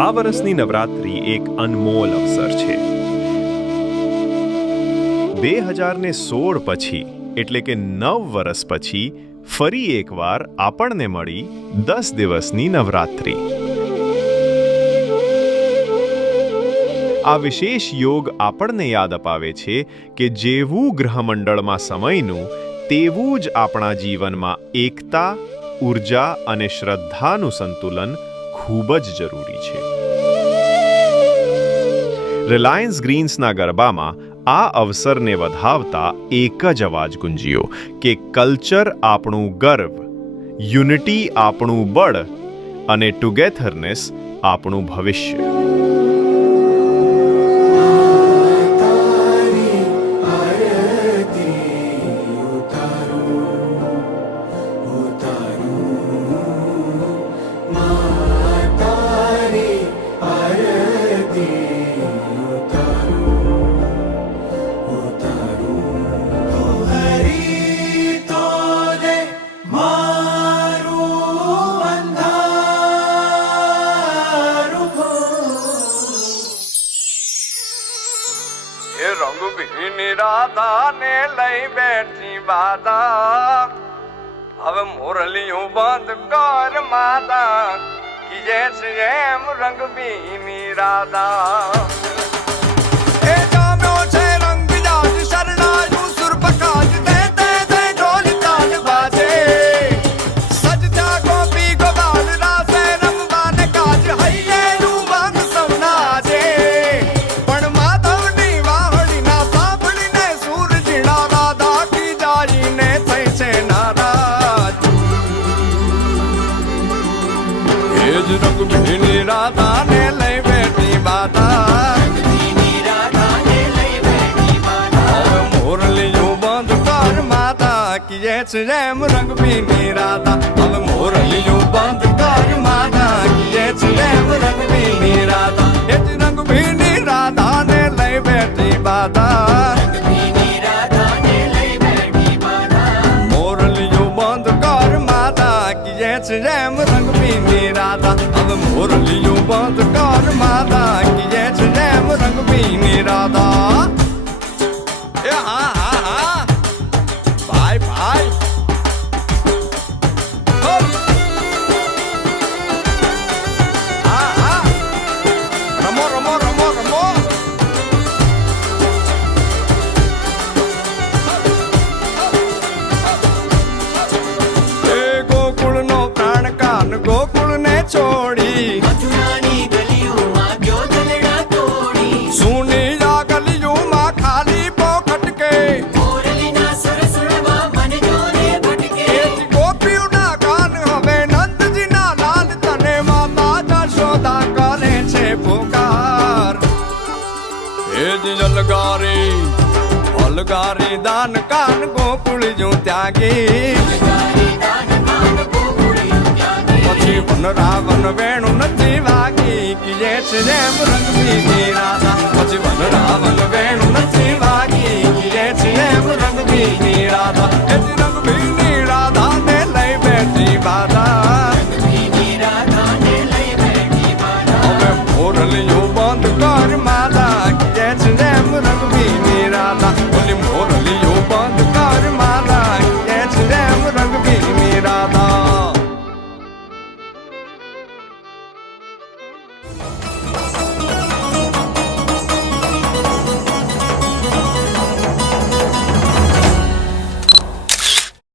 આ વર્ષની નવરાત્રી એક અનમોલ અવસર છે. 2016 પછી એટલે કે 9 વર્ષ પછી ફરી એકવાર આપણને મળી 10 દિવસની નવરાત્રી. આ વિશેષ યોગ આપણને યાદ અપાવે છે કે જેવું ગ્રહમંડળમાં સમયનું તેવું જ આપણા જીવનમાં એકતા, ઉર્જા અને શ્રદ્ધાનું સંતુલન ખૂબ જ જરૂરી છે. રિલાયન્સ ગ્રીન્સના ગરબામાં આ અવસરને વધાવતા એક જ અવાજ ગુંજ્યો કે કલ્ચર આપણું ગર્વ, યુનિટી આપણું બળ અને ટુગેધરનેસ આપણું ભવિષ્ય. રંગભીની રાધાને લઈ બેઠી બાધા, હવે મોરલિયું બંધ કર માતા, કીજે છે એમ રંગભીની રાધા. એ જામ્યો છે રંગ બીજાજ શરણાયું સુરપકાજ, દે દે દે ઢોલ તાલ બાજે, સજતા ગોપી ગોપાલ રાસે રમવાને કાજ, હૈયે રૂવાન સવનાજે. પણ માધવની વાહડીના સાંભળીને સૂરજીના રાધા કી જાઈને થઈ છે નારાજ. એ જ રંગભીની રાધાને લઈ બેઠી બાધા, કીજે છે એમ રંગભીની રાધા, હવે મોરલિયું બંધ કર માતા, કીજે છે એમ રંગભીની રાધા. એ જ રંગભીની રાધાને લઈ બેઠી બાધા, મોરલિયું બંધ કર માતા, કીજે છે એમ રંગભીની રાધા, હવે મોરલિયું બંધ કર માતા, કીજે છે એમ રંગભીની રાધા. એ હા હા હા ભાઈ ભાઈ હા હા રમો રમો રમો રમો. એ ગોકુળનો પ્રાણ કાન ગોકુળને છોડી, મથુરાની ગલીઓમાં ગયો દલડા તોડી, સુની આ ગલીઓમાં ખાલી પોખટ કે મોરલીના સુર સુરવા મન જોને ભટકે. ગોપીઓના ગાન હવે નંદજીના લાલ, તને માતા જશોદા કરે છે પુકાર. એ જ અલગારી અલગારી દાન કાન ગોકુળિયું ત્યાગી, ગારી દાન કાન ગોકુળિયું ત્યાગી. પછી વન રાવણ વેણું નથી વાગી, કીજે છે જેમ રંગભીની રાધા, પછી વન રાવણ વેણું